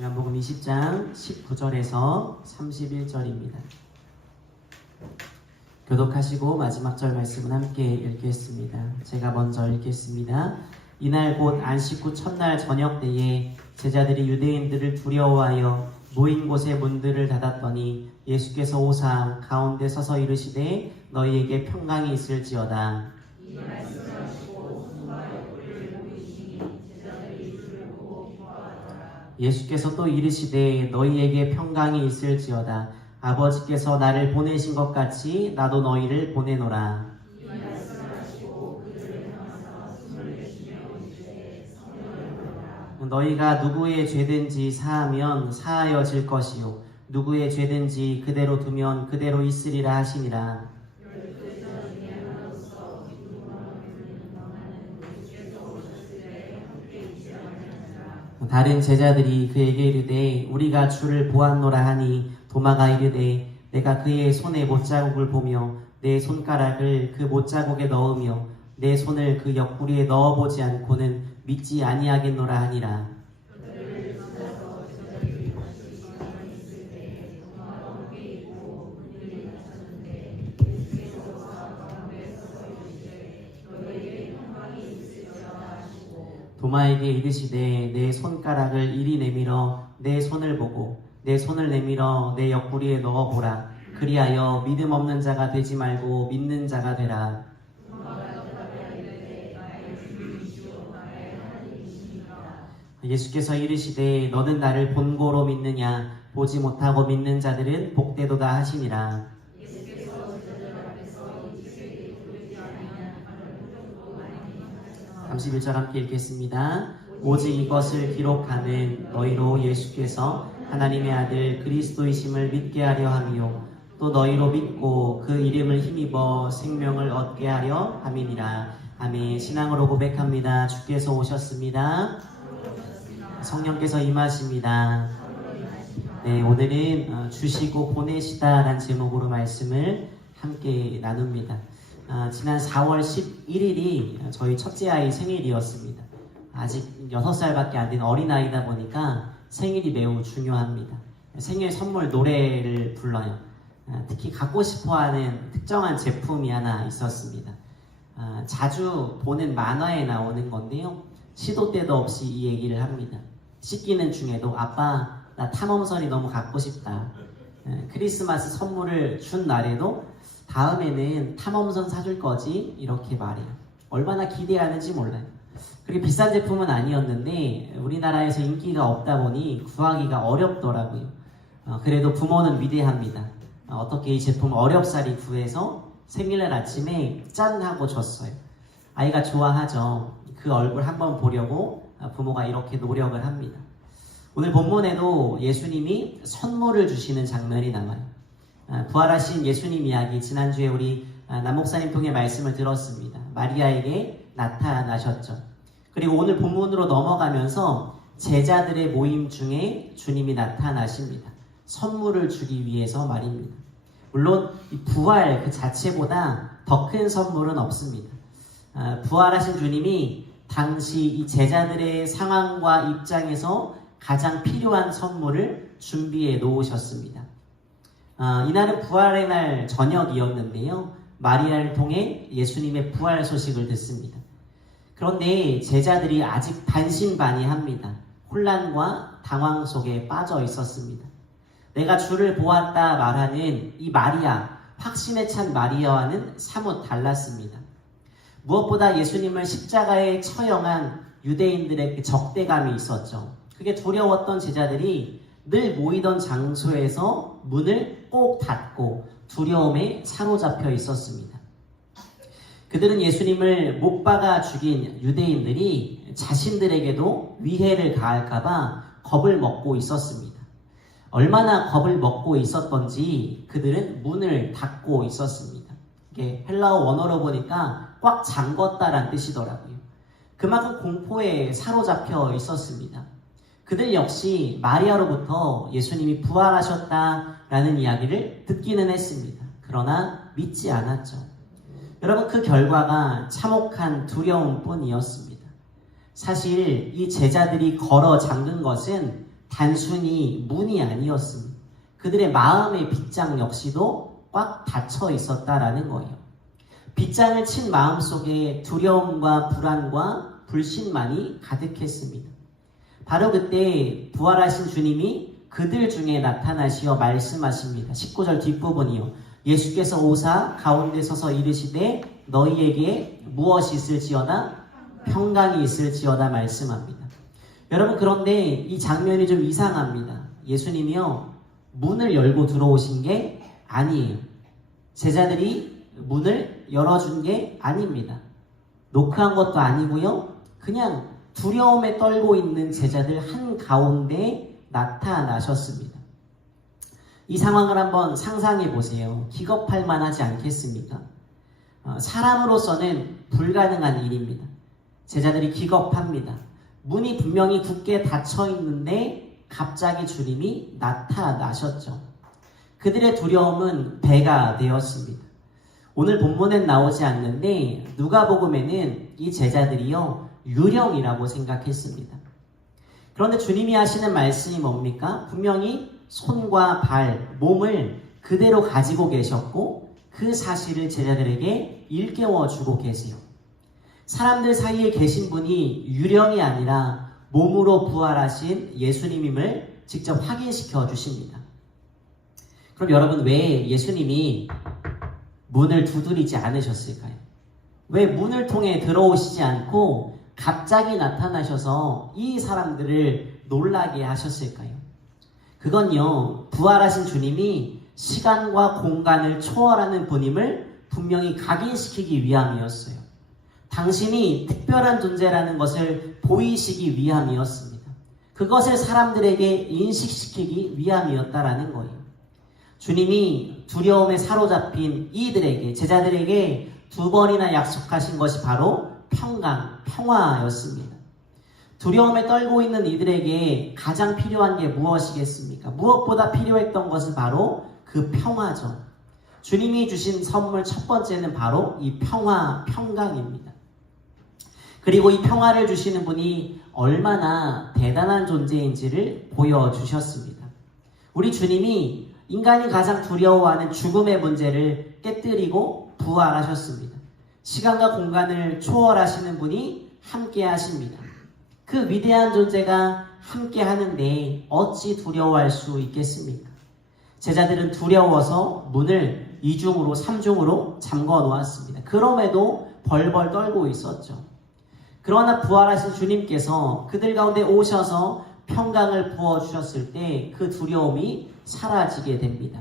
요한복음 20장 19절에서 31절입니다. 교독하시고 마지막 절 말씀은 함께 읽겠습니다. 제가 먼저 읽겠습니다. 이날 곧 안식 후 첫날 저녁 때에 제자들이 유대인들을 두려워하여 모인 곳의 문들을 닫았더니 예수께서 오사 가운데 서서 이르시되 너희에게 평강이 있을지어다. 이 말씀하시고 손과 옆구리를 보이시니 제자들이 주를 보고 기뻐하더라. 예수께서 또 이르시되 너희에게 평강이 있을지어다. 아버지께서 나를 보내신 것 같이 나도 너희를 보내노라. 이 말씀하시고 그들을 향하사 숨을 내쉬며 이르시되 성령을 보내라. 너희가 누구의 죄든지 사하면 사하여질 것이요 누구의 죄든지 그대로 두면 그대로 있으리라 하시니라. 다른 제자들이 그에게 이르되 우리가 주를 보았노라 하니 도마가 이르되 내가 그의 손에 못자국을 보며 내 손가락을 그 못자국에 넣으며 내 손을 그 옆구리에 넣어보지 않고는 믿지 아니하겠노라 하니라. 도마에게 이르시되 내 손가락을 이리 내밀어 내 손을 보고 내 손을 내밀어 내 옆구리에 넣어보라. 그리하여 믿음 없는 자가 되지 말고 믿는 자가 되라. 예수께서 이르시되 너는 나를 본고로 믿느냐 보지 못하고 믿는 자들은 복되도다 하시니라. 31절 함께 읽겠습니다. 오직 이것을 기록하는 너희로 예수께서 하나님의 아들 그리스도이심을 믿게 하려 함이요 또 너희로 믿고 그 이름을 힘입어 생명을 얻게 하려 함이니라. 아멘. 신앙으로 고백합니다. 주께서 오셨습니다. 성령께서 임하십니다. 네, 오늘은 주시고 보내시다 라는 제목으로 말씀을 함께 나눕니다. 지난 4월 11일이 저희 첫째 아이 생일이었습니다. 아직 6살밖에 안 된 어린아이다 보니까 생일이 매우 중요합니다. 생일 선물 노래를 불러요. 특히 갖고 싶어하는 특정한 제품이 하나 있었습니다. 자주 보는 만화에 나오는 건데요. 시도 때도 없이 이 얘기를 합니다. 씻기는 중에도 아빠 나 탐험선이 너무 갖고 싶다. 크리스마스 선물을 준 날에도 다음에는 탐험선 사줄 거지 이렇게 말해요. 얼마나 기대하는지 몰라요. 그렇게 비싼 제품은 아니었는데 우리나라에서 인기가 없다 보니 구하기가 어렵더라고요. 그래도 부모는 위대합니다. 어떻게 이 제품 어렵사리 구해서 생일날 아침에 짠 하고 줬어요. 아이가 좋아하죠. 그 얼굴 한번 보려고 부모가 이렇게 노력을 합니다. 오늘 본문에도 예수님이 선물을 주시는 장면이 나와요. 부활하신 예수님 이야기 지난주에 우리 남 목사님 통해 말씀을 들었습니다. 마리아에게 나타나셨죠. 그리고 오늘 본문으로 넘어가면서 제자들의 모임 중에 주님이 나타나십니다. 선물을 주기 위해서 말입니다. 물론 이 부활 그 자체보다 더 큰 선물은 없습니다. 부활하신 주님이 당시 이 제자들의 상황과 입장에서 가장 필요한 선물을 준비해 놓으셨습니다. 이날은 부활의 날 저녁이었는데요. 마리아를 통해 예수님의 부활 소식을 듣습니다. 그런데 제자들이 아직 반신반의합니다. 혼란과 당황 속에 빠져 있었습니다. 내가 주를 보았다 말하는 이 마리아, 확신에 찬 마리아와는 사뭇 달랐습니다. 무엇보다 예수님을 십자가에 처형한 유대인들의 그 적대감이 있었죠. 그게 두려웠던 제자들이 늘 모이던 장소에서 문을 꼭 닫고 두려움에 사로잡혀 있었습니다. 그들은 예수님을 못 박아 죽인 유대인들이 자신들에게도 위해를 가할까봐 겁을 먹고 있었습니다. 얼마나 겁을 먹고 있었던지 그들은 문을 닫고 있었습니다. 이게 헬라어 원어로 보니까 꽉 잠궜다란 뜻이더라고요. 그만큼 공포에 사로잡혀 있었습니다. 그들 역시 마리아로부터 예수님이 부활하셨다라는 이야기를 듣기는 했습니다. 그러나 믿지 않았죠. 여러분, 그 결과가 참혹한 두려움뿐이었습니다. 사실 이 제자들이 걸어 잠근 것은 단순히 문이 아니었습니다. 그들의 마음의 빗장 역시도 꽉 닫혀 있었다라는 거예요. 빗장을 친 마음속에 두려움과 불안과 불신만이 가득했습니다. 바로 그때 부활하신 주님이 그들 중에 나타나시어 말씀하십니다. 19절 뒷부분이요. 예수께서 오사 가운데 서서 이르시되 너희에게 무엇이 있을지어다 평강이 있을지어다 말씀합니다. 여러분, 그런데 이 장면이 좀 이상합니다. 예수님이요 문을 열고 들어오신 게 아니에요. 제자들이 문을 열어준 게 아닙니다. 노크한 것도 아니고요. 그냥 두려움에 떨고 있는 제자들 한가운데 나타나셨습니다. 이 상황을 한번 상상해 보세요. 기겁할 만하지 않겠습니까? 사람으로서는 불가능한 일입니다. 제자들이 기겁합니다. 문이 분명히 굳게 닫혀 있는데 갑자기 주님이 나타나셨죠. 그들의 두려움은 배가 되었습니다. 오늘 본문엔 나오지 않는데 누가복음에는 이 제자들이요 유령이라고 생각했습니다. 그런데 주님이 하시는 말씀이 뭡니까? 분명히 손과 발, 몸을 그대로 가지고 계셨고 그 사실을 제자들에게 일깨워 주고 계세요. 사람들 사이에 계신 분이 유령이 아니라 몸으로 부활하신 예수님임을 직접 확인시켜 주십니다. 그럼 여러분, 왜 예수님이 문을 두드리지 않으셨을까요? 왜 문을 통해 들어오시지 않고 갑자기 나타나셔서 이 사람들을 놀라게 하셨을까요? 그건요, 부활하신 주님이 시간과 공간을 초월하는 분임을 분명히 각인시키기 위함이었어요. 당신이 특별한 존재라는 것을 보이시기 위함이었습니다. 그것을 사람들에게 인식시키기 위함이었다라는 거예요. 주님이 두려움에 사로잡힌 이들에게, 제자들에게 두 번이나 약속하신 것이 바로 평강, 평화였습니다. 두려움에 떨고 있는 이들에게 가장 필요한 게 무엇이겠습니까? 무엇보다 필요했던 것은 바로 그 평화죠. 주님이 주신 선물 첫 번째는 바로 이 평화, 평강입니다. 그리고 이 평화를 주시는 분이 얼마나 대단한 존재인지를 보여주셨습니다. 우리 주님이 인간이 가장 두려워하는 죽음의 문제를 깨뜨리고 부활하셨습니다. 시간과 공간을 초월하시는 분이 함께 하십니다. 그 위대한 존재가 함께 하는데 어찌 두려워할 수 있겠습니까? 제자들은 두려워서 문을 2중으로 3중으로 잠궈 놓았습니다. 그럼에도 벌벌 떨고 있었죠. 그러나 부활하신 주님께서 그들 가운데 오셔서 평강을 부어주셨을 때 그 두려움이 사라지게 됩니다.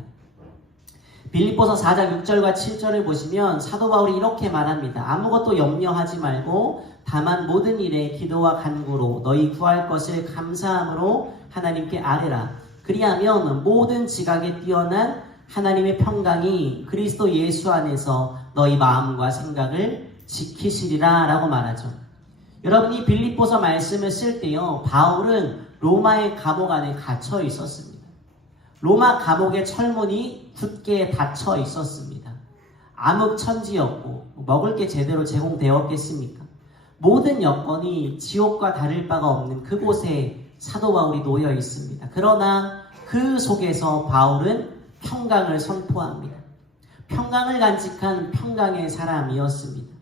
빌립보서 4장 6절과 7절을 보시면 사도 바울이 이렇게 말합니다. 아무것도 염려하지 말고 다만 모든 일에 기도와 간구로 너희 구할 것을 감사함으로 하나님께 아뢰라. 그리하면 모든 지각에 뛰어난 하나님의 평강이 그리스도 예수 안에서 너희 마음과 생각을 지키시리라 라고 말하죠. 여러분이 빌립보서 말씀을 쓸 때요, 바울은 로마의 감옥 안에 갇혀 있었습니다. 로마 감옥의 철문이 굳게 닫혀 있었습니다. 암흑천지였고 먹을 게 제대로 제공되었겠습니까? 모든 여건이 지옥과 다를 바가 없는 그곳에 사도 바울이 놓여 있습니다. 그러나 그 속에서 바울은 평강을 선포합니다. 평강을 간직한 평강의 사람이었습니다.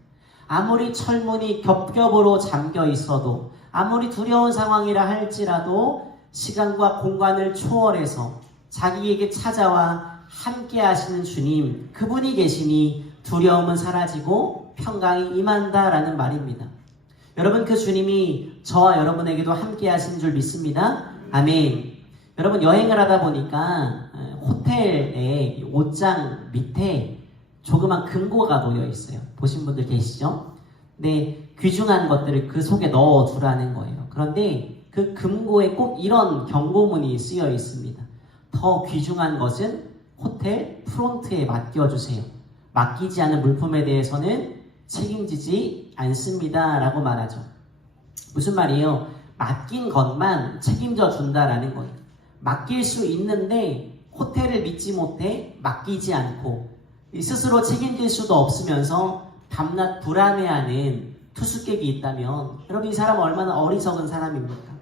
아무리 철문이 겹겹으로 잠겨 있어도, 아무리 두려운 상황이라 할지라도 시간과 공간을 초월해서 자기에게 찾아와 함께 하시는 주님, 그분이 계시니 두려움은 사라지고 평강이 임한다라는 말입니다. 여러분, 그 주님이 저와 여러분에게도 함께 하시는 줄 믿습니다. 아멘. 여러분, 여행을 하다 보니까 호텔의 옷장 밑에 조그만 금고가 놓여 있어요. 보신 분들 계시죠? 네, 귀중한 것들을 그 속에 넣어두라는 거예요. 그런데 그 금고에 꼭 이런 경고문이 쓰여 있습니다. 더 귀중한 것은 호텔 프론트에 맡겨주세요. 맡기지 않은 물품에 대해서는 책임지지 않습니다 라고 말하죠. 무슨 말이에요? 맡긴 것만 책임져 준다라는 거예요. 맡길 수 있는데 호텔을 믿지 못해 맡기지 않고 스스로 책임질 수도 없으면서 밤낮 불안해하는 투숙객이 있다면 여러분, 이 사람은 얼마나 어리석은 사람입니까?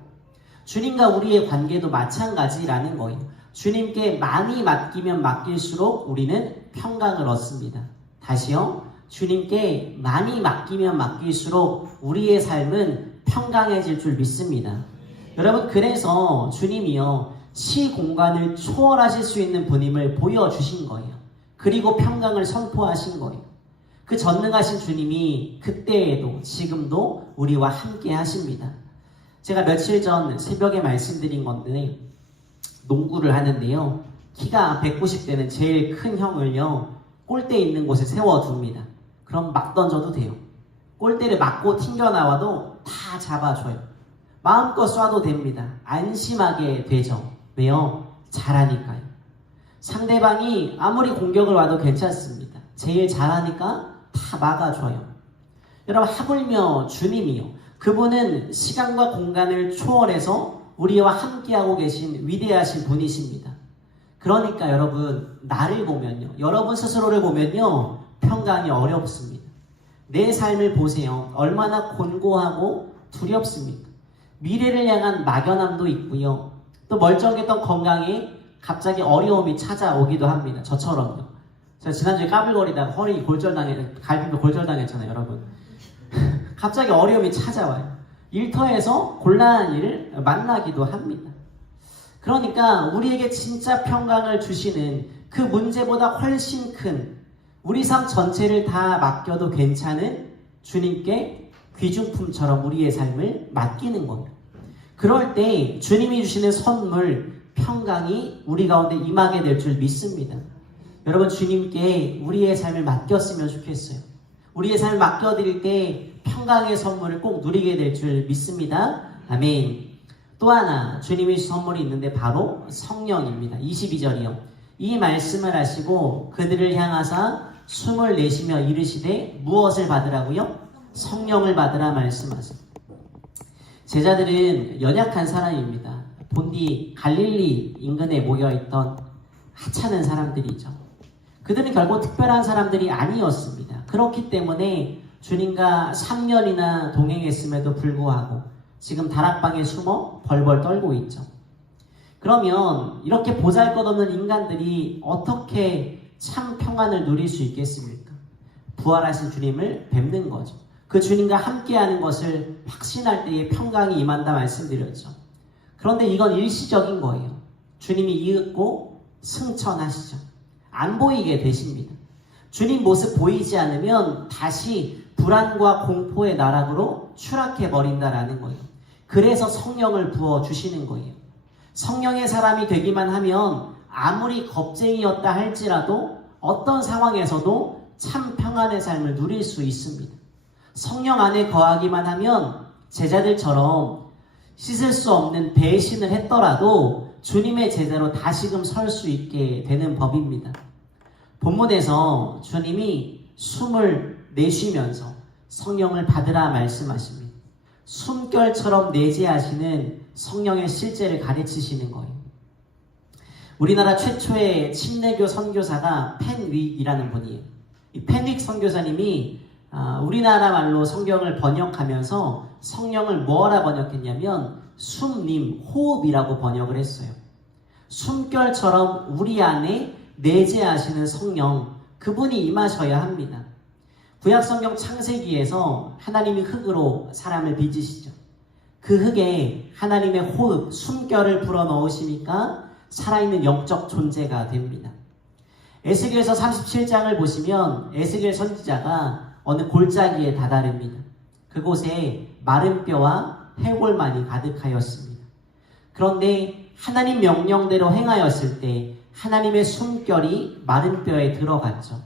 주님과 우리의 관계도 마찬가지라는 거예요. 주님께 많이 맡기면 맡길수록 우리는 평강을 얻습니다. 다시요. 주님께 많이 맡기면 맡길수록 우리의 삶은 평강해질 줄 믿습니다. 여러분, 그래서 주님이요, 시공간을 초월하실 수 있는 분임을 보여주신 거예요. 그리고 평강을 선포하신 거예요. 그 전능하신 주님이 그때에도 지금도 우리와 함께 하십니다. 제가 며칠 전 새벽에 말씀드린 건데, 농구를 하는데요, 키가 190되는 제일 큰 형을요, 골대 있는 곳에 세워둡니다. 그럼 막 던져도 돼요. 골대를 맞고 튕겨나와도 다 잡아줘요. 마음껏 쏴도 됩니다. 안심하게 되죠. 왜요? 잘하니까요. 상대방이 아무리 공격을 와도 괜찮습니다. 제일 잘하니까 다 막아줘요. 여러분, 하물며 주님이요, 그분은 시간과 공간을 초월해서 우리와 함께하고 계신 위대하신 분이십니다. 그러니까 여러분, 나를 보면요, 여러분 스스로를 보면요, 평강이 어렵습니다. 내 삶을 보세요. 얼마나 곤고하고 두렵습니까? 미래를 향한 막연함도 있고요, 또 멀쩡했던 건강에 갑자기 어려움이 찾아오기도 합니다. 저처럼요. 제가 지난주에 까불거리다가 허리 갈비뼈 골절당했잖아요, 여러분. 갑자기 어려움이 찾아와요. 일터에서 곤란한 일을 만나기도 합니다. 그러니까 우리에게 진짜 평강을 주시는, 그 문제보다 훨씬 큰, 우리 삶 전체를 다 맡겨도 괜찮은 주님께 귀중품처럼 우리의 삶을 맡기는 거예요. 그럴 때 주님이 주시는 선물, 평강이 우리 가운데 임하게 될 줄 믿습니다. 여러분, 주님께 우리의 삶을 맡겼으면 좋겠어요. 우리의 삶을 맡겨드릴 때 평강의 선물을 꼭 누리게 될 줄 믿습니다. 아멘. 또 하나 주님의 선물이 있는데 바로 성령입니다. 22절이요. 이 말씀을 하시고 그들을 향하사 숨을 내쉬며 이르시되 무엇을 받으라고요? 성령을 받으라 말씀하세요. 제자들은 연약한 사람입니다. 본디 갈릴리 인근에 모여있던 하찮은 사람들이죠. 그들은 결국 특별한 사람들이 아니었습니다. 그렇기 때문에 주님과 3년이나 동행했음에도 불구하고 지금 다락방에 숨어 벌벌 떨고 있죠. 그러면 이렇게 보잘것없는 인간들이 어떻게 참 평안을 누릴 수 있겠습니까? 부활하신 주님을 뵙는 거죠. 그 주님과 함께하는 것을 확신할 때에 평강이 임한다 말씀드렸죠. 그런데 이건 일시적인 거예요. 주님이 이윽고 승천하시죠. 안 보이게 되십니다. 주님 모습 보이지 않으면 다시 불안과 공포의 나락으로 추락해버린다라는 거예요. 그래서 성령을 부어주시는 거예요. 성령의 사람이 되기만 하면 아무리 겁쟁이였다 할지라도 어떤 상황에서도 참 평안의 삶을 누릴 수 있습니다. 성령 안에 거하기만 하면 제자들처럼 씻을 수 없는 배신을 했더라도 주님의 제자로 다시금 설 수 있게 되는 법입니다. 본문에서 주님이 숨을 내쉬면서 성령을 받으라 말씀하십니다. 숨결처럼 내재하시는 성령의 실제를 가르치시는 거예요. 우리나라 최초의 침례교 선교사가 펜윅이라는 분이에요. 이 펜윅 선교사님이 우리나라 말로 성경을 번역하면서 성령을 뭐라 번역했냐면 숨님, 호흡이라고 번역을 했어요. 숨결처럼 우리 안에 내재하시는 성령, 그분이 임하셔야 합니다. 구약성경 창세기에서 하나님이 흙으로 사람을 빚으시죠. 그 흙에 하나님의 호흡, 숨결을 불어넣으시니까 살아있는 영적 존재가 됩니다. 에스겔서 37장을 보시면 에스겔 선지자가 어느 골짜기에 다다릅니다. 그곳에 마른 뼈와 해골만이 가득하였습니다. 그런데 하나님 명령대로 행하였을 때 하나님의 숨결이 마른 뼈에 들어갔죠.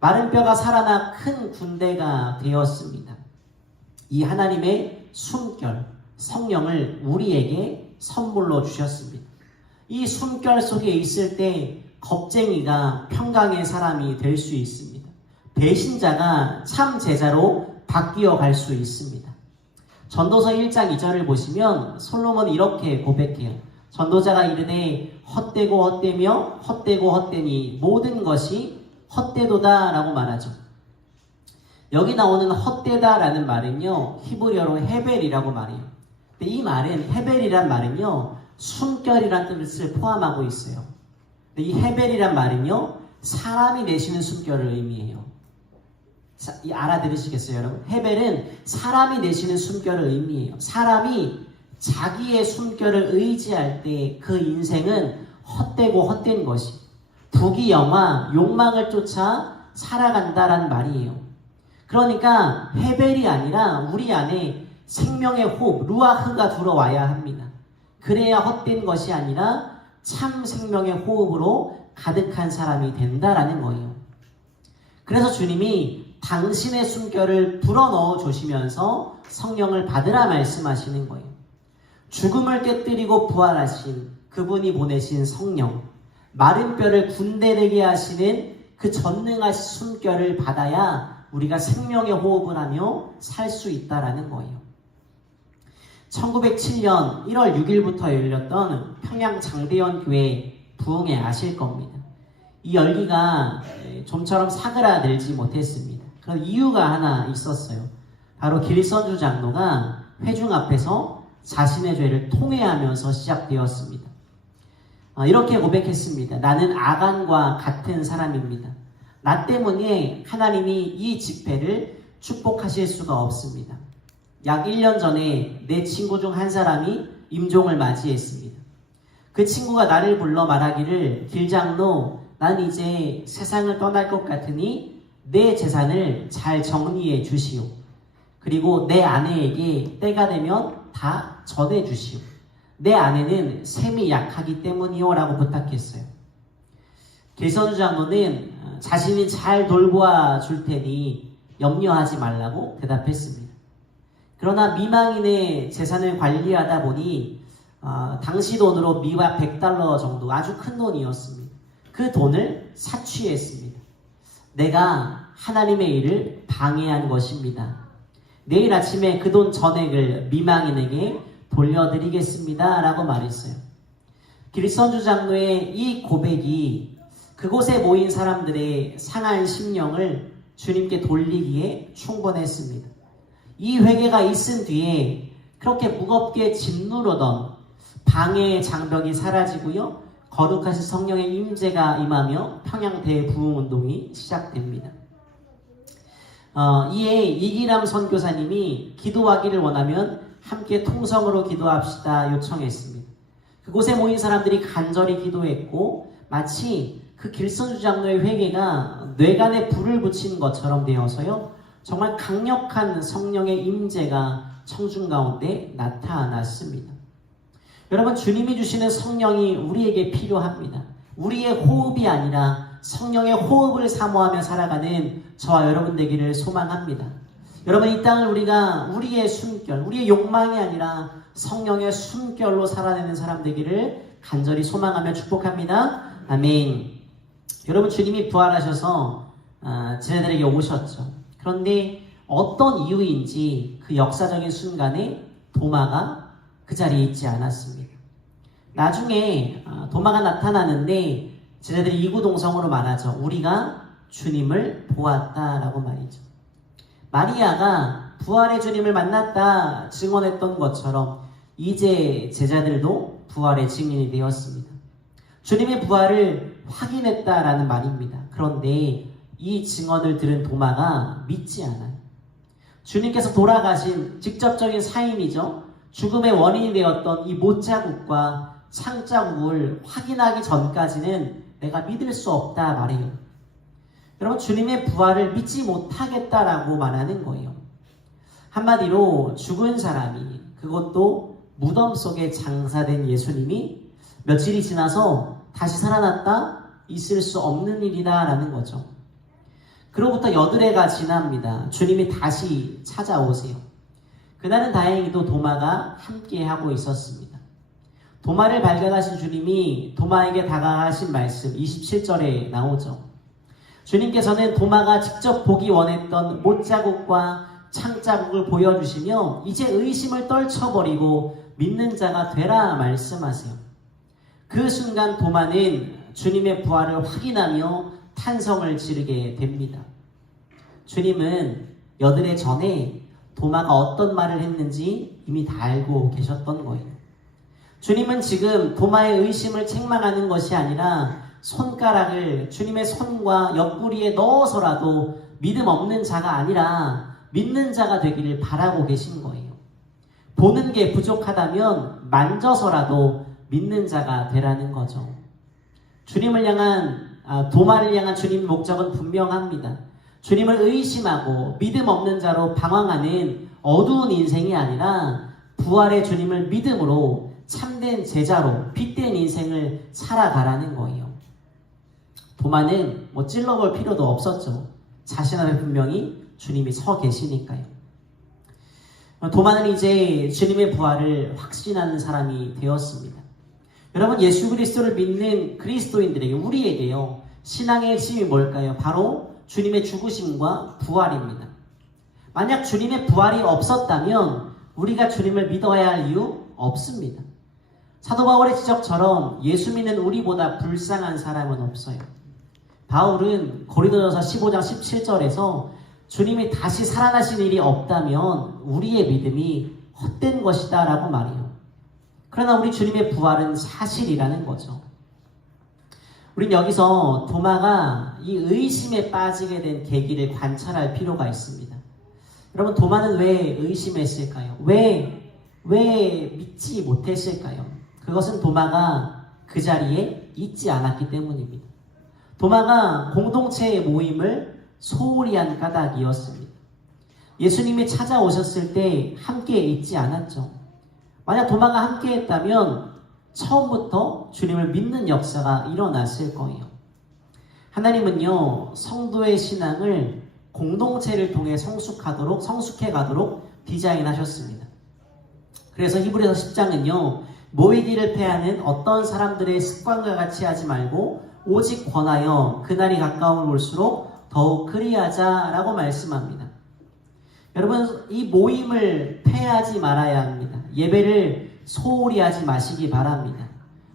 마른 뼈가 살아나 큰 군대가 되었습니다. 이 하나님의 숨결, 성령을 우리에게 선물로 주셨습니다. 이 숨결 속에 있을 때 겁쟁이가 평강의 사람이 될 수 있습니다. 배신자가 참 제자로 바뀌어 갈 수 있습니다. 전도서 1장 2절을 보시면 솔로몬이 이렇게 고백해요. 전도자가 이르되 헛되고 헛되며 헛되고 헛되니 모든 것이 헛되도다 라고 말하죠. 여기 나오는 헛되다 라는 말은요, 히브리어로 헤벨이라고 말해요. 근데 이 말은 헤벨이란 말은요, 숨결이란 뜻을 포함하고 있어요. 근데 이 헤벨이란 말은요, 사람이 내쉬는 숨결을 의미해요. 알아들으시겠어요, 여러분? 헤벨은 사람이 내쉬는 숨결을 의미해요. 사람이 자기의 숨결을 의지할 때 그 인생은 헛되고 헛된 것이 부귀영화, 욕망을 쫓아 살아간다라는 말이에요. 그러니까 헤벨이 아니라 우리 안에 생명의 호흡, 루아흐가 들어와야 합니다. 그래야 헛된 것이 아니라 참 생명의 호흡으로 가득한 사람이 된다라는 거예요. 그래서 주님이 당신의 숨결을 불어넣어 주시면서 성령을 받으라 말씀하시는 거예요. 죽음을 깨뜨리고 부활하신 그분이 보내신 성령, 마른 뼈를 군대되게 하시는 그 전능하신 숨결을 받아야 우리가 생명의 호흡을 하며 살 수 있다라는 거예요. 1907년 1월 6일부터 열렸던 평양 장대현 교회 부흥회 아실 겁니다. 이 열기가 좀처럼 사그라들지 못했습니다. 그런 이유가 하나 있었어요. 바로 길선주 장로가 회중 앞에서 자신의 죄를 통회하면서 시작되었습니다. 이렇게 고백했습니다. 나는 아간과 같은 사람입니다. 나 때문에 하나님이 이 집회를 축복하실 수가 없습니다. 약 1년 전에 내 친구 중 한 사람이 임종을 맞이했습니다. 그 친구가 나를 불러 말하기를 길장로, 난 이제 세상을 떠날 것 같으니 내 재산을 잘 정리해 주시오. 그리고 내 아내에게 때가 되면 다 전해 주시오. 내 아내는 셈이 약하기 때문이요 라고 부탁했어요. 길선주 장로는 자신이 잘 돌보아 줄 테니 염려하지 말라고 대답했습니다. 그러나 미망인의 재산을 관리하다 보니 당시 돈으로 미화 100달러 정도 아주 큰 돈이었습니다. 그 돈을 사취했습니다. 내가 하나님의 일을 방해한 것입니다. 내일 아침에 그 돈 전액을 미망인에게 돌려드리겠습니다 라고 말했어요. 길선주 장로의 이 고백이 그곳에 모인 사람들의 상한 심령을 주님께 돌리기에 충분했습니다. 이 회개가 있은 뒤에 그렇게 무겁게 짓누르던 방해의 장벽이 사라지고요, 거룩하신 성령의 임재가 임하며 평양 대부흥운동이 시작됩니다. 이에 이기람 선교사님이 기도하기를 원하면 함께 통성으로 기도합시다 요청했습니다. 그곳에 모인 사람들이 간절히 기도했고 마치 그 길선주 장로의 회개가 뇌간에 불을 붙인 것처럼 되어서요, 정말 강력한 성령의 임재가 청중 가운데 나타났습니다. 여러분, 주님이 주시는 성령이 우리에게 필요합니다. 우리의 호흡이 아니라 성령의 호흡을 사모하며 살아가는 저와 여러분 되기를 소망합니다. 여러분, 이 땅을 우리가 우리의 숨결, 우리의 욕망이 아니라 성령의 숨결로 살아내는 사람 되기를 간절히 소망하며 축복합니다. 아멘. 여러분, 주님이 부활하셔서 제자들에게 오셨죠. 그런데 어떤 이유인지 그 역사적인 순간에 도마가 그 자리에 있지 않았습니다. 나중에 도마가 나타나는데 제자들이 이구동성으로 말하죠. 우리가 주님을 보았다라고 말이죠. 마리아가 부활의 주님을 만났다 증언했던 것처럼 이제 제자들도 부활의 증인이 되었습니다. 주님의 부활을 확인했다라는 말입니다. 그런데 이 증언을 들은 도마가 믿지 않아요. 주님께서 돌아가신 직접적인 사인이죠. 죽음의 원인이 되었던 이 못자국과 창자국을 확인하기 전까지는 내가 믿을 수 없다 말해요. 여러분, 주님의 부활을 믿지 못하겠다라고 말하는 거예요. 한마디로 죽은 사람이, 그것도 무덤 속에 장사된 예수님이 며칠이 지나서 다시 살아났다? 있을 수 없는 일이다 라는 거죠. 그로부터 8해가 지납니다. 주님이 다시 찾아오세요. 그날은 다행히도 도마가 함께하고 있었습니다. 도마를 발견하신 주님이 도마에게 다가가신 말씀 27절에 나오죠. 주님께서는 도마가 직접 보기 원했던 못자국과 창자국을 보여주시며 이제 의심을 떨쳐버리고 믿는 자가 되라 말씀하세요. 그 순간 도마는 주님의 부활을 확인하며 탄성을 지르게 됩니다. 주님은 8해 전에 도마가 어떤 말을 했는지 이미 다 알고 계셨던 거예요. 주님은 지금 도마의 의심을 책망하는 것이 아니라 손가락을 주님의 손과 옆구리에 넣어서라도 믿음 없는 자가 아니라 믿는 자가 되기를 바라고 계신 거예요. 보는 게 부족하다면 만져서라도 믿는 자가 되라는 거죠. 주님을 향한 도마를 향한 주님의 목적은 분명합니다. 주님을 의심하고 믿음 없는 자로 방황하는 어두운 인생이 아니라 부활의 주님을 믿음으로 참된 제자로 빛된 인생을 살아가라는 거예요. 도마는 찔러볼 필요도 없었죠. 자신 앞에 분명히 주님이 서 계시니까요. 도마는 이제 주님의 부활을 확신하는 사람이 되었습니다. 여러분, 예수 그리스도를 믿는 그리스도인들에게, 우리에게요, 신앙의 핵심이 뭘까요? 바로 주님의 죽으심과 부활입니다. 만약 주님의 부활이 없었다면 우리가 주님을 믿어야 할 이유 없습니다. 사도 바울의 지적처럼 예수 믿는 우리보다 불쌍한 사람은 없어요. 바울은 고린도전서 15장 17절에서 주님이 다시 살아나신 일이 없다면 우리의 믿음이 헛된 것이다 라고 말해요. 그러나 우리 주님의 부활은 사실이라는 거죠. 우린 여기서 도마가 이 의심에 빠지게 된 계기를 관찰할 필요가 있습니다. 여러분, 도마는 왜 의심했을까요? 왜 믿지 못했을까요? 그것은 도마가 그 자리에 있지 않았기 때문입니다. 도마가 공동체의 모임을 소홀히 한 까닭이었습니다. 예수님이 찾아오셨을 때 함께 있지 않았죠. 만약 도마가 함께 했다면 처음부터 주님을 믿는 역사가 일어났을 거예요. 하나님은요, 성도의 신앙을 공동체를 통해 성숙해 가도록 디자인하셨습니다. 그래서 히브리서 10장은요, 모이기를 패하는 어떤 사람들의 습관과 같이 하지 말고 오직 권하여 그날이 가까움을 볼수록 더욱 그리하자라고 말씀합니다. 여러분, 이 모임을 패하지 말아야 합니다. 예배를 소홀히 하지 마시기 바랍니다.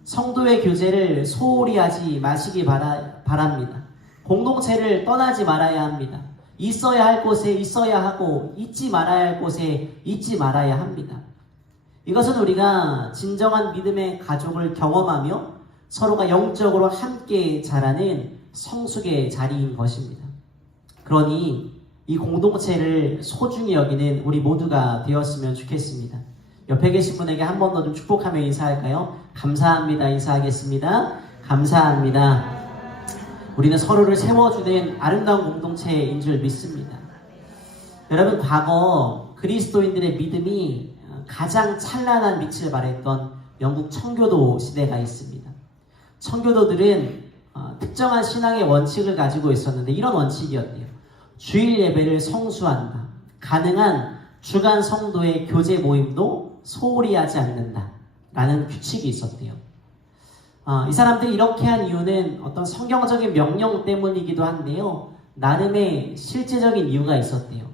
성도의 교제를 소홀히 하지 마시기 바랍니다. 공동체를 떠나지 말아야 합니다. 있어야 할 곳에 있어야 하고 잊지 말아야 할 곳에 잊지 말아야 합니다. 이것은 우리가 진정한 믿음의 가족을 경험하며 서로가 영적으로 함께 자라는 성숙의 자리인 것입니다. 그러니 이 공동체를 소중히 여기는 우리 모두가 되었으면 좋겠습니다. 옆에 계신 분에게 한 번 더 좀 축복하며 인사할까요? 감사합니다. 인사하겠습니다. 감사합니다. 우리는 서로를 세워주는 아름다운 공동체인 줄 믿습니다. 여러분, 과거 그리스도인들의 믿음이 가장 찬란한 빛을 발했던 영국 청교도 시대가 있습니다. 청교도들은 특정한 신앙의 원칙을 가지고 있었는데 이런 원칙이었대요. 주일 예배를 성수한다. 가능한 주간 성도의 교제 모임도 소홀히 하지 않는다. 라는 규칙이 있었대요. 이 사람들이 이렇게 한 이유는 어떤 성경적인 명령 때문이기도 한데요. 나름의 실제적인 이유가 있었대요.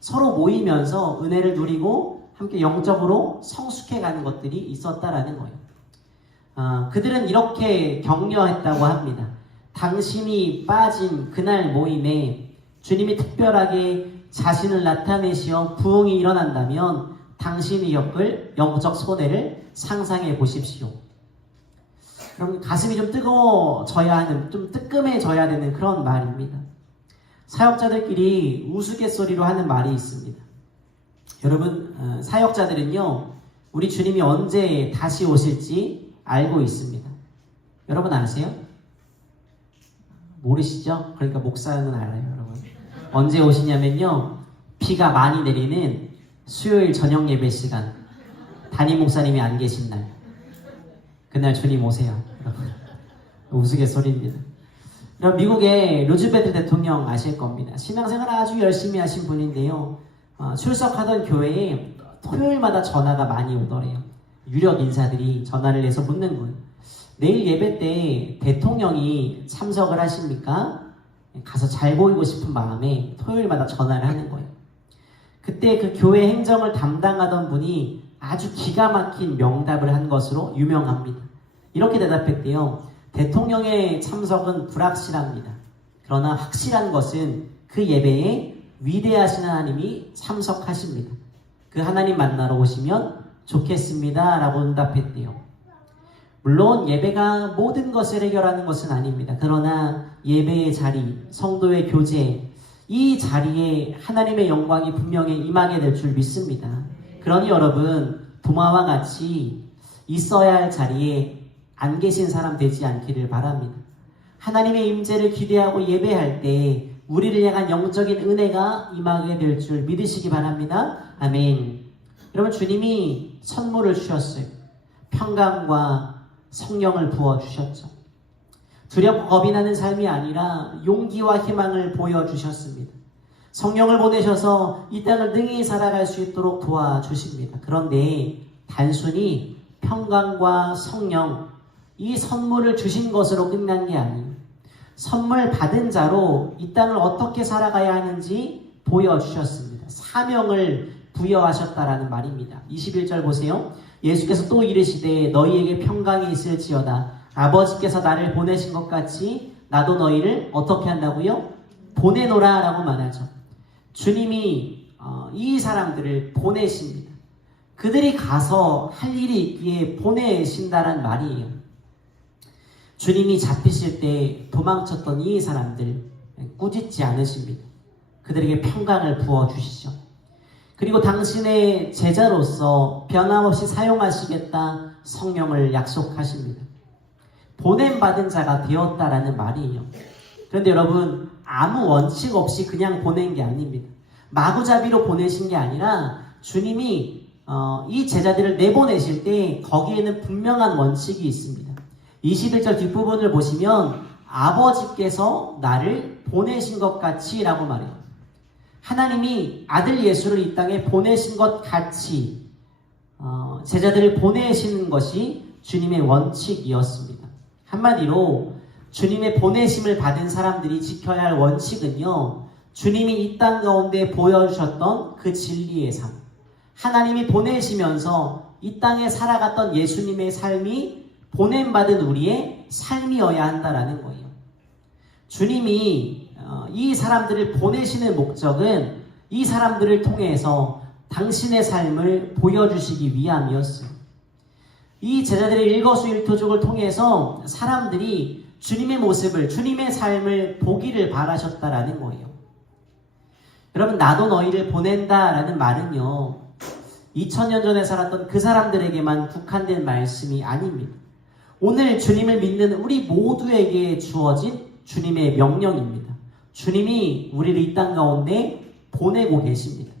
서로 모이면서 은혜를 누리고 함께 영적으로 성숙해가는 것들이 있었다라는 거예요. 그들은 이렇게 격려했다고 합니다. 당신이 빠진 그날 모임에 주님이 특별하게 자신을 나타내시어 부흥이 일어난다면 당신이 겪을 영적 손해를 상상해 보십시오. 그럼 가슴이 좀 뜨거워져야 하는, 좀 뜨끔해져야 되는 그런 말입니다. 사역자들끼리 우스갯소리로 하는 말이 있습니다. 여러분, 사역자들은요, 우리 주님이 언제 다시 오실지 알고 있습니다. 여러분 아세요? 모르시죠? 그러니까 목사는 알아요, 여러분. 언제 오시냐면요, 비가 많이 내리는 수요일 저녁 예배 시간, 담임 목사님이 안 계신 날, 그날 주님 오세요, 여러분. 우스갯소리입니다. 여러분, 미국의 루즈벨트 대통령 아실 겁니다. 신앙생활 아주 열심히 하신 분인데요, 출석하던 교회에 토요일마다 전화가 많이 오더래요. 유력 인사들이 전화를 해서 묻는 거예요. 내일 예배 때 대통령이 참석을 하십니까? 가서 잘 보이고 싶은 마음에 토요일마다 전화를 하는 거예요. 그때 그 교회 행정을 담당하던 분이 아주 기가 막힌 명답을 한 것으로 유명합니다. 이렇게 대답했대요. 대통령의 참석은 불확실합니다. 그러나 확실한 것은 그 예배에 위대하신 하나님이 참석하십니다. 그 하나님 만나러 오시면 좋겠습니다 라고 응답했대요. 물론 예배가 모든 것을 해결하는 것은 아닙니다. 그러나 예배의 자리, 성도의 교제, 이 자리에 하나님의 영광이 분명히 임하게 될 줄 믿습니다. 그러니 여러분, 도마와 같이 있어야 할 자리에 안 계신 사람 되지 않기를 바랍니다. 하나님의 임재를 기대하고 예배할 때 우리를 향한 영적인 은혜가 임하게 될 줄 믿으시기 바랍니다. 아멘. 여러분, 주님이 선물을 주셨어요. 평강과 성령을 부어주셨죠. 두렵고 겁이 나는 삶이 아니라 용기와 희망을 보여주셨습니다. 성령을 보내셔서 이 땅을 능히 살아갈 수 있도록 도와주십니다. 그런데 단순히 평강과 성령, 이 선물을 주신 것으로 끝난 게 아니에요. 선물 받은 자로 이 땅을 어떻게 살아가야 하는지 보여주셨습니다. 사명을 부여하셨다라는 말입니다. 21절 보세요. 예수께서 또 이르시되 너희에게 평강이 있을지어다. 아버지께서 나를 보내신 것 같이 나도 너희를 어떻게 한다고요? 보내노라 라고 말하죠. 주님이 이 사람들을 보내십니다. 그들이 가서 할 일이 있기에 보내신다란 말이에요. 주님이 잡히실 때 도망쳤던 이 사람들 꾸짖지 않으십니다. 그들에게 평강을 부어주시죠. 그리고 당신의 제자로서 변함없이 사용하시겠다 성령을 약속하십니다. 보냄받은 자가 되었다라는 말이에요. 그런데 여러분, 아무 원칙 없이 그냥 보낸 게 아닙니다. 마구잡이로 보내신 게 아니라 주님이 이 제자들을 내보내실 때 거기에는 분명한 원칙이 있습니다. 21절 뒷부분을 보시면 아버지께서 나를 보내신 것 같이 라고 말해요. 하나님이 아들 예수를 이 땅에 보내신 것 같이 제자들을 보내시는 것이 주님의 원칙이었습니다. 한마디로 주님의 보내심을 받은 사람들이 지켜야 할 원칙은요, 주님이 이 땅 가운데 보여주셨던 그 진리의 삶, 하나님이 보내시면서 이 땅에 살아갔던 예수님의 삶이 보냄받은 우리의 삶이어야 한다라는 거예요. 주님이 이 사람들을 보내시는 목적은 이 사람들을 통해서 당신의 삶을 보여주시기 위함이었어요. 이 제자들의 일거수일투족을 통해서 사람들이 주님의 모습을, 주님의 삶을 보기를 바라셨다라는 거예요. 여러분, 나도 너희를 보낸다라는 말은요, 2000년 전에 살았던 그 사람들에게만 국한된 말씀이 아닙니다. 오늘 주님을 믿는 우리 모두에게 주어진 주님의 명령입니다. 주님이 우리를 이 땅 가운데 보내고 계십니다.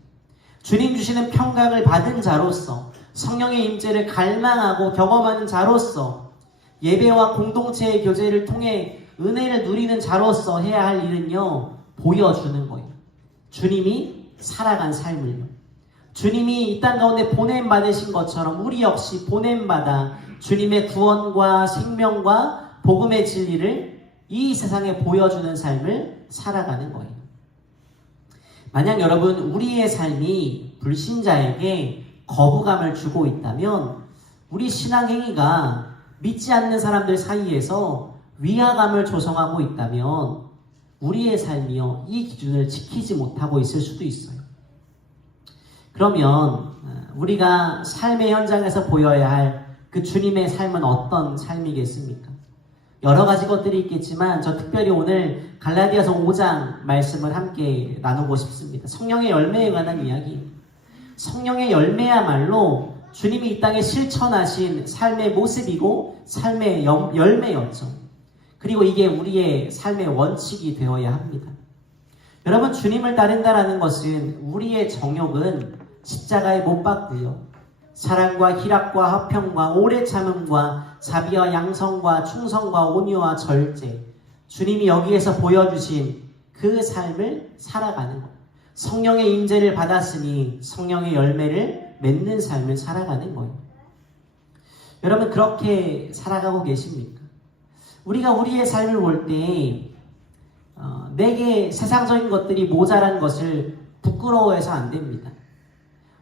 주님 주시는 평강을 받은 자로서, 성령의 임재를 갈망하고 경험하는 자로서, 예배와 공동체의 교제를 통해 은혜를 누리는 자로서 해야 할 일은요, 보여주는 거예요. 주님이 살아간 삶을요. 주님이 이 땅 가운데 보냄받으신 것처럼 우리 역시 보냄받아 주님의 구원과 생명과 복음의 진리를 이 세상에 보여주는 삶을 살아가는 거예요. 만약 여러분, 우리의 삶이 불신자에게 거부감을 주고 있다면 우리 신앙행위가 믿지 않는 사람들 사이에서 위화감을 조성하고 있다면 우리의 삶이요, 이 기준을 지키지 못하고 있을 수도 있어요. 그러면 우리가 삶의 현장에서 보여야 할 그 주님의 삶은 어떤 삶이겠습니까? 여러 가지 것들이 있겠지만 저 특별히 오늘 갈라디아서 5장 말씀을 함께 나누고 싶습니다. 성령의 열매에 관한 이야기. 성령의 열매야말로 주님이 이 땅에 실천하신 삶의 모습이고 삶의 열매였죠. 그리고 이게 우리의 삶의 원칙이 되어야 합니다. 여러분, 주님을 따른다라는 것은 우리의 정욕은 십자가에 못 박고요, 사랑과 희락과 화평과 오래 참음과 자비와 양성과 충성과 온유와 절제, 주님이 여기에서 보여주신 그 삶을 살아가는 것. 성령의 임재를 받았으니 성령의 열매를 맺는 삶을 살아가는 거예요. 여러분, 그렇게 살아가고 계십니까? 우리가 우리의 삶을 볼 때 내게 세상적인 것들이 모자란 것을 부끄러워해서 안 됩니다.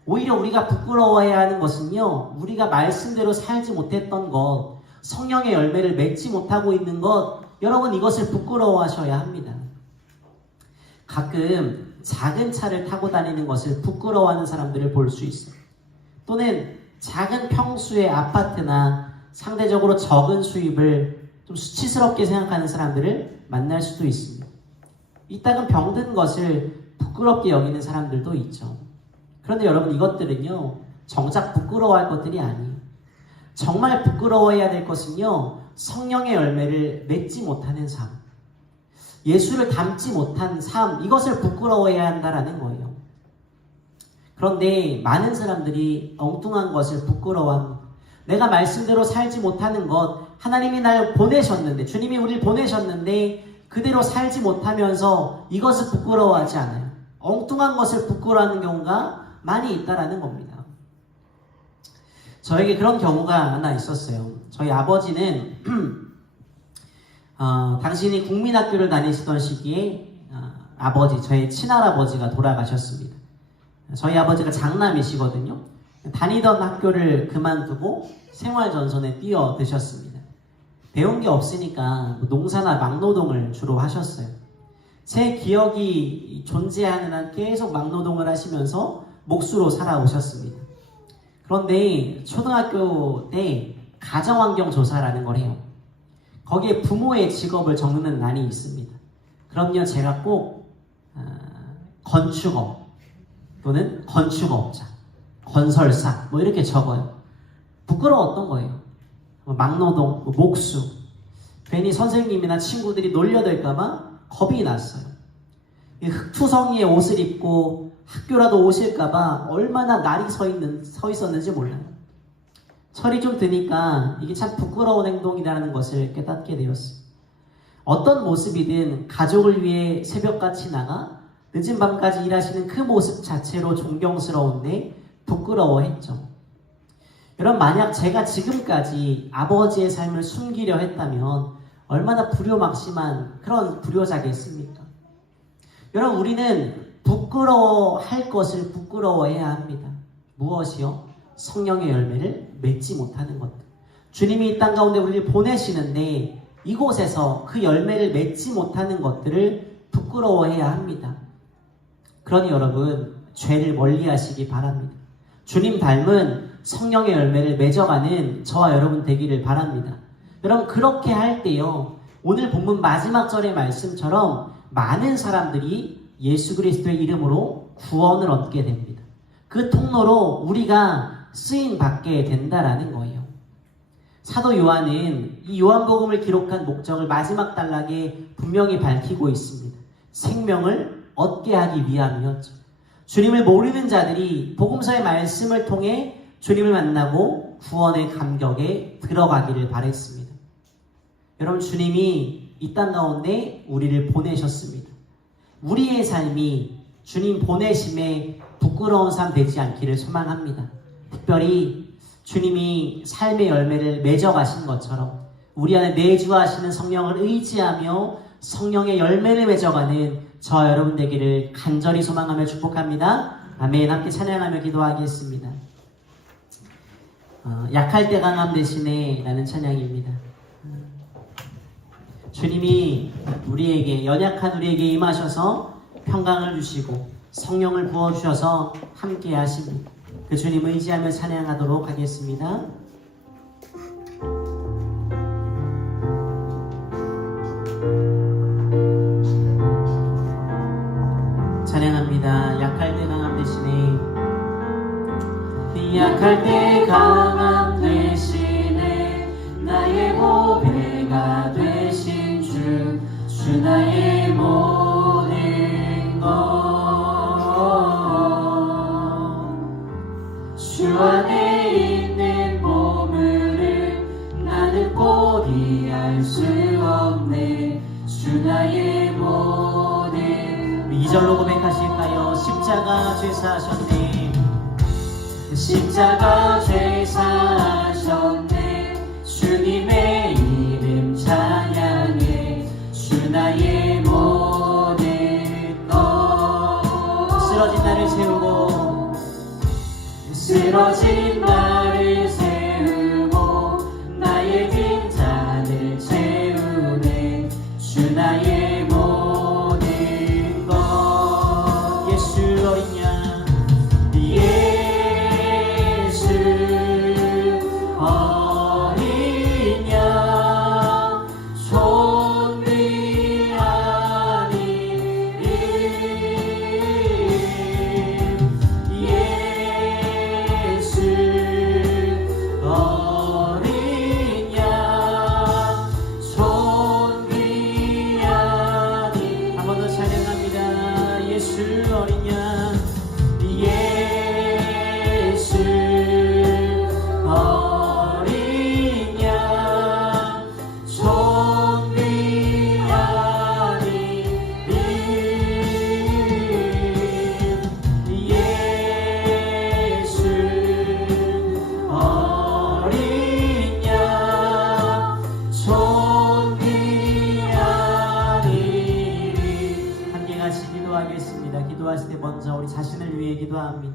오히려 우리가 부끄러워해야 하는 것은요, 우리가 말씀대로 살지 못했던 것, 성령의 열매를 맺지 못하고 있는 것, 여러분, 이것을 부끄러워하셔야 합니다. 가끔 작은 차를 타고 다니는 것을 부끄러워하는 사람들을 볼 수 있어요. 또는 작은 평수의 아파트나 상대적으로 적은 수입을 좀 수치스럽게 생각하는 사람들을 만날 수도 있습니다. 이따금 병든 것을 부끄럽게 여기는 사람들도 있죠. 그런데 여러분, 이것들은요, 정작 부끄러워할 것들이 아니에요. 정말 부끄러워해야 될 것은요, 성령의 열매를 맺지 못하는 삶, 예수를 닮지 못한 삶, 이것을 부끄러워해야 한다라는 거예요. 그런데 많은 사람들이 엉뚱한 것을 부끄러워합니다. 내가 말씀대로 살지 못하는 것, 하나님이 날 보내셨는데, 주님이 우리를 보내셨는데 그대로 살지 못하면서 이것을 부끄러워하지 않아요. 엉뚱한 것을 부끄러워하는 경우가 많이 있다라는 겁니다. 저에게 그런 경우가 하나 있었어요. 저희 아버지는 당신이 국민학교를 다니시던 시기에 저의 친할아버지가 돌아가셨습니다. 저희 아버지가 장남이시거든요. 다니던 학교를 그만두고 생활전선에 뛰어드셨습니다. 배운 게 없으니까 농사나 막노동을 주로 하셨어요. 제 기억이 존재하는 한 계속 막노동을 하시면서 목수로 살아오셨습니다. 그런데 초등학교 때 가정환경조사라는 걸 해요. 거기에 부모의 직업을 적는 난이 있습니다. 그럼요, 제가 꼭 건축업 또는 건축업자, 건설사 뭐 이렇게 적어요. 부끄러웠던 거예요. 막노동, 목수. 괜히 선생님이나 친구들이 놀려댈까봐 겁이 났어요. 흙투성이에 옷을 입고 학교라도 오실까봐 얼마나 날이 서 있었는지 몰라요. 철이 좀 드니까 이게 참 부끄러운 행동이라는 것을 깨닫게 되었어요. 어떤 모습이든 가족을 위해 새벽같이 나가 늦은 밤까지 일하시는 그 모습 자체로 존경스러운데 부끄러워했죠. 여러분, 만약 제가 지금까지 아버지의 삶을 숨기려 했다면 얼마나 불효막심한 그런 불효자겠습니까? 여러분, 우리는 부끄러워할 것을 부끄러워해야 합니다. 무엇이요? 성령의 열매를 맺지 못하는 것들. 주님이 이 땅 가운데 우리를 보내시는데 이곳에서 그 열매를 맺지 못하는 것들을 부끄러워해야 합니다. 그러니 여러분, 죄를 멀리하시기 바랍니다. 주님 닮은 성령의 열매를 맺어가는 저와 여러분 되기를 바랍니다. 여러분, 그렇게 할 때요, 오늘 본문 마지막 절의 말씀처럼 많은 사람들이 예수 그리스도의 이름으로 구원을 얻게 됩니다. 그 통로로 우리가 쓰임 받게 된다라는 거예요. 사도 요한은 이 요한복음을 기록한 목적을 마지막 단락에 분명히 밝히고 있습니다. 생명을 얻게 하기 위함이었죠. 주님을 모르는 자들이 복음서의 말씀을 통해 주님을 만나고 구원의 감격에 들어가기를 바랬습니다. 여러분, 주님이 이 땅 가운데 우리를 보내셨습니다. 우리의 삶이 주님 보내심에 부끄러운 삶 되지 않기를 소망합니다. 특별히 주님이 삶의 열매를 맺어가신 것처럼 우리 안에 내주하시는 성령을 의지하며 성령의 열매를 맺어가는 저와 여러분 되기를 간절히 소망하며 축복합니다. 아멘. 함께 찬양하며 기도하겠습니다. 약할 때 강함 대신에 라는 찬양입니다. 주님이 우리에게, 연약한 우리에게 임하셔서 평강을 주시고 성령을 부어주셔서 함께 하십니다. 그 주님 의지하며 찬양하도록 하겠습니다. 찬양합니다. 약할 때 강함 대신에, 약할 때 강함 대신에 나의 보배가 되신 주, 주 나의 모든 것, 주 안에 있는 보물을 나는 포기할 수 없네. 주 나의 모든. 2절로 고백하실까요? 십자가 죄사하셨네. 십자가 죄사하셨네. 주님의 이름 찬양해. 주 나의 모든 것. 쓰러진 나를 세우고, 쓰러진 나를 세우고 나의 빈잔을 채우네. 주 나의 모든 것. 기도했을 때 먼저 우리 자신을 위해 기도합니다.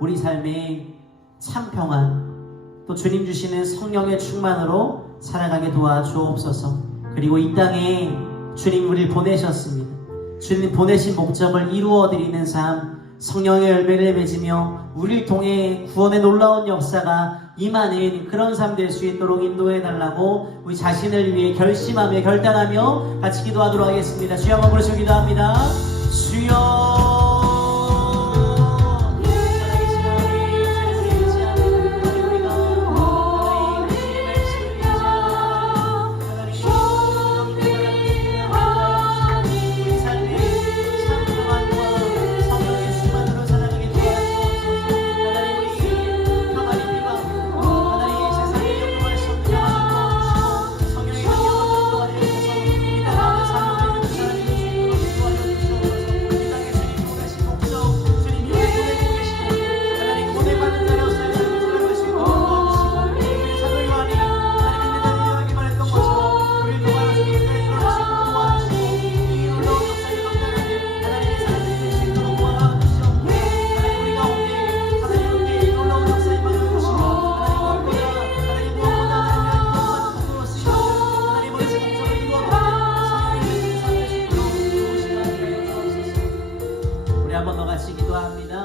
우리 삶에 참 평안, 또 주님 주시는 성령의 충만으로 살아가게 도와주옵소서. 그리고 이 땅에 주님 우리를 보내셨습니다. 주님 보내신 목적을 이루어드리는 삶, 성령의 열매를 맺으며 우리를 통해 구원의 놀라운 역사가 임하는 그런 삶 될 수 있도록 인도해달라고 우리 자신을 위해 결심하며 결단하며 같이 기도하도록 하겠습니다. 주여 한번 부르시고 기도합니다. 주여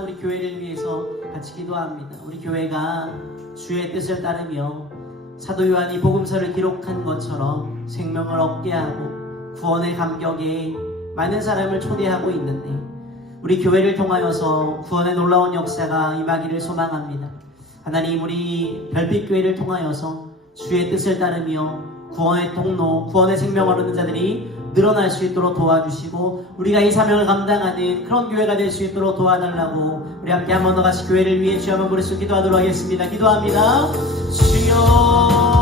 우리 교회를 위해서 같이 기도합니다. 우리 교회가 주의 뜻을 따르며 사도 요한이 복음서를 기록한 것처럼 생명을 얻게 하고 구원의 감격에 많은 사람을 초대하고 있는데 우리 교회를 통하여서 구원의 놀라운 역사가 임하기를 소망합니다. 하나님, 우리 별빛교회를 통하여서 주의 뜻을 따르며 구원의 통로, 구원의 생명을 얻는 자들이 늘어날 수 있도록 도와주시고 우리가 이 사명을 감당하는 그런 교회가 될 수 있도록 도와달라고 우리 함께 한 번 더 같이 교회를 위해 주여 한번 부르시고 기도하도록 하겠습니다. 기도합니다. 주여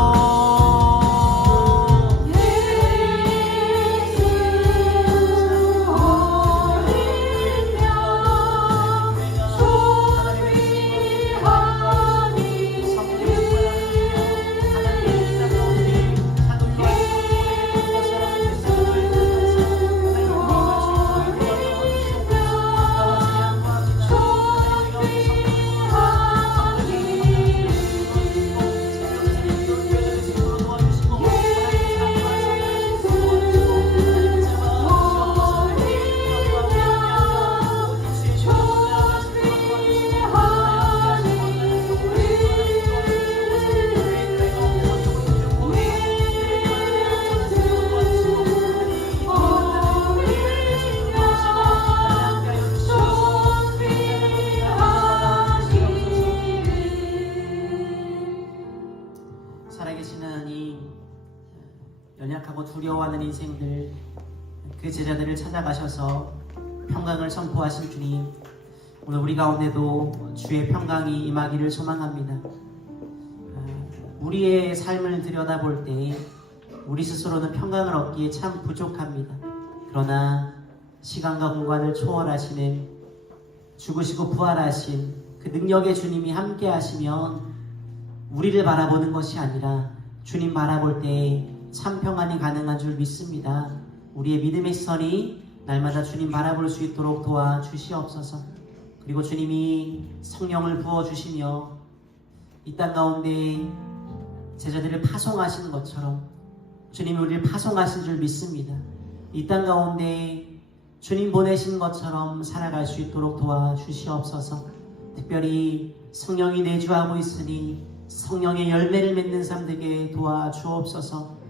연약하고 두려워하는 인생들, 그 제자들을 찾아가셔서 평강을 선포하신 주님, 오늘 우리 가운데도 주의 평강이 임하기를 소망합니다. 우리의 삶을 들여다볼 때 우리 스스로는 평강을 얻기에 참 부족합니다. 그러나 시간과 공간을 초월하시는 죽으시고 부활하신 그 능력의 주님이 함께 하시면 우리를 바라보는 것이 아니라 주님 바라볼 때 참 평안이 가능한 줄 믿습니다. 우리의 믿음의 시선이 날마다 주님 바라볼 수 있도록 도와주시옵소서. 그리고 주님이 성령을 부어주시며 이 땅 가운데 제자들을 파송하시는 것처럼 주님이 우리를 파송하신 줄 믿습니다. 이 땅 가운데 주님 보내신 것처럼 살아갈 수 있도록 도와주시옵소서. 특별히 성령이 내주하고 있으니 성령의 열매를 맺는 삶 되게 도와주옵소서.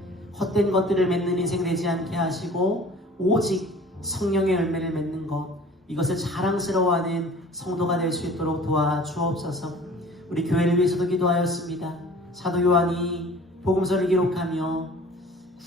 헛된 것들을 맺는 인생 되지 않게 하시고 오직 성령의 열매를 맺는 것, 이것을 자랑스러워하는 성도가 될 수 있도록 도와주옵소서. 우리 교회를 위해서도 기도하였습니다. 사도 요한이 복음서를 기록하며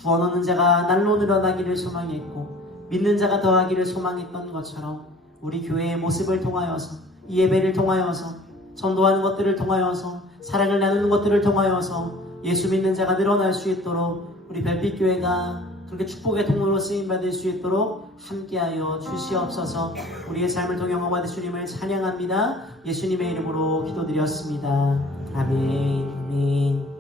구원 얻는 자가 날로 늘어나기를 소망했고 믿는 자가 더하기를 소망했던 것처럼 우리 교회의 모습을 통하여서, 이 예배를 통하여서, 전도하는 것들을 통하여서, 사랑을 나누는 것들을 통하여서 예수 믿는 자가 늘어날 수 있도록 우리 별빛교회가 그렇게 축복의 통로로 쓰임받을 수 있도록 함께하여 주시옵소서. 우리의 삶을 통해 영광받으 주님을 찬양합니다. 예수님의 이름으로 기도드렸습니다. 아멘. 아멘.